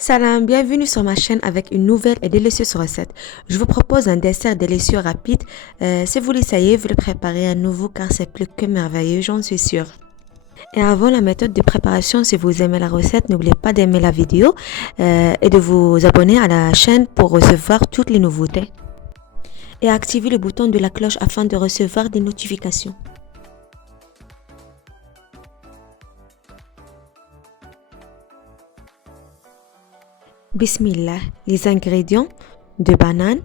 Salam, bienvenue sur ma chaîne avec une nouvelle et délicieuse recette. Je vous propose un dessert délicieux rapide. Si vous l'essayez, vous le préparez à nouveau car c'est plus que merveilleux, j'en suis sûre. Et avant la méthode de préparation, si vous aimez la recette, n'oubliez pas d'aimer la vidéo et de vous abonner à la chaîne pour recevoir toutes les nouveautés. Et activez le bouton de la cloche afin de recevoir des notifications. Bismillah, les ingrédients de bananes,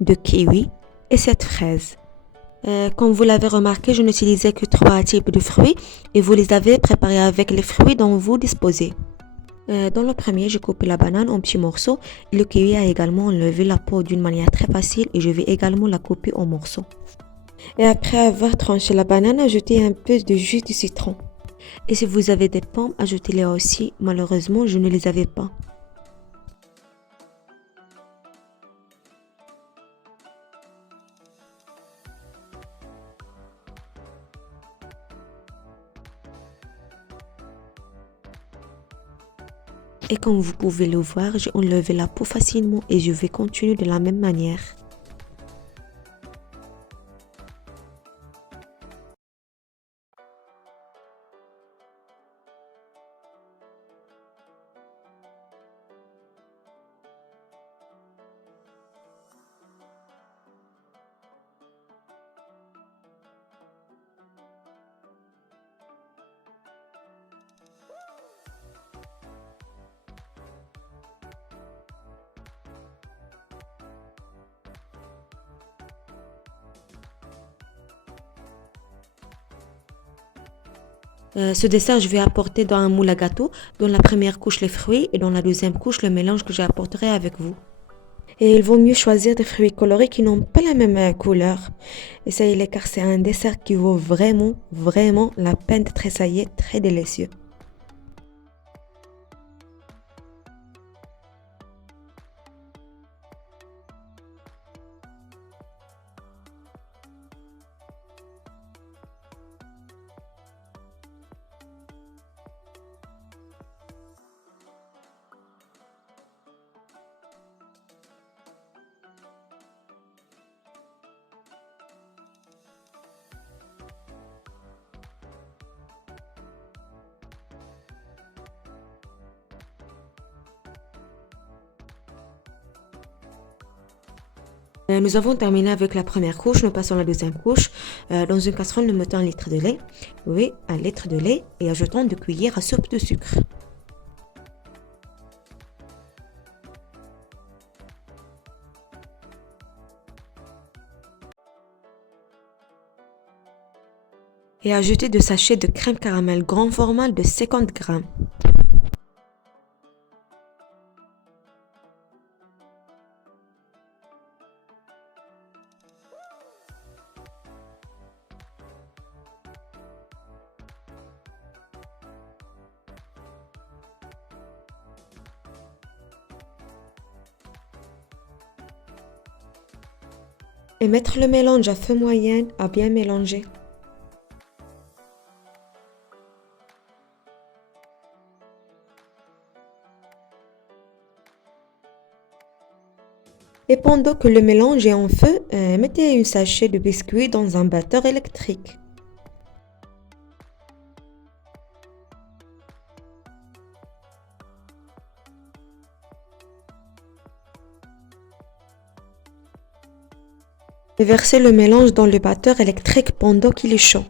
de kiwi et 7 fraises. Comme vous l'avez remarqué, je n'utilisais que 3 types de fruits et vous les avez préparés avec les fruits dont vous disposez. Dans le premier, j'ai coupé la banane en petits morceaux et le kiwi a également enlevé la peau d'une manière très facile et je vais également la couper en morceaux. Et après avoir tranché la banane, ajoutez un peu de jus de citron. Et si vous avez des pommes, ajoutez-les aussi. Malheureusement, je ne les avais pas. Et comme vous pouvez le voir, j'ai enlevé la peau facilement et je vais continuer de la même manière. Ce dessert, je vais apporter dans un moule à gâteau. Dans la première couche, les fruits et dans la deuxième couche, le mélange que j'apporterai avec vous. Et il vaut mieux choisir des fruits colorés qui n'ont pas la même couleur. Essayez-les car c'est un dessert qui vaut vraiment la peine d'être essayé, très délicieux. Nous avons terminé avec la première couche, nous passons à la deuxième couche. Dans une casserole, nous mettons 1 litre de lait. Oui, 1 litre de lait et ajoutons 2 cuillères à soupe de sucre. Et ajoutez 2 sachets de crème caramel grand format de 50 grammes. Et mettre le mélange à feu moyen à bien mélanger. Et pendant que le mélange est en feu, mettez un sachet de biscuits dans un batteur électrique. Et versez le mélange dans le batteur électrique pendant qu'il est chaud.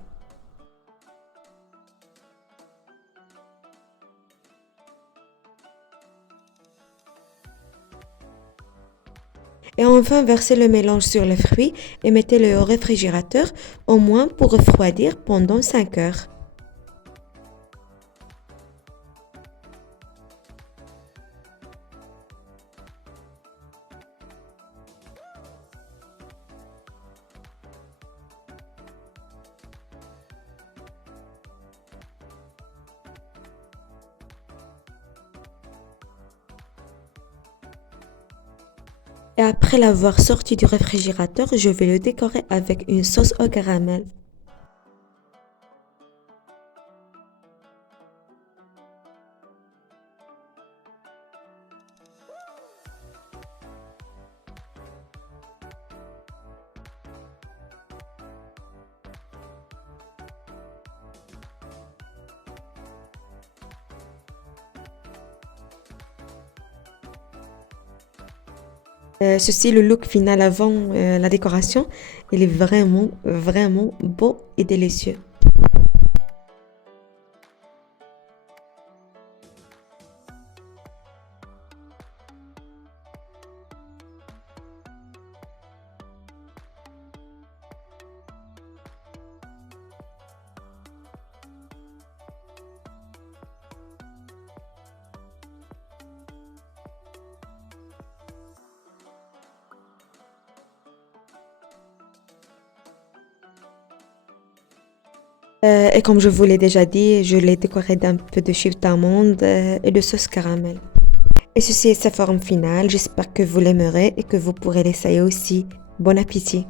Et enfin, versez le mélange sur les fruits et mettez-le au réfrigérateur au moins pour refroidir pendant 5 heures. Et après l'avoir sorti du réfrigérateur, je vais le décorer avec une sauce au caramel. Ceci, le look final avant la décoration, il est vraiment, vraiment beau et délicieux. Et comme je vous l'ai déjà dit, je l'ai décoré d'un peu de chifre d'amande et de sauce caramel. Et ceci est sa forme finale. J'espère que vous l'aimerez et que vous pourrez l'essayer aussi. Bon appétit!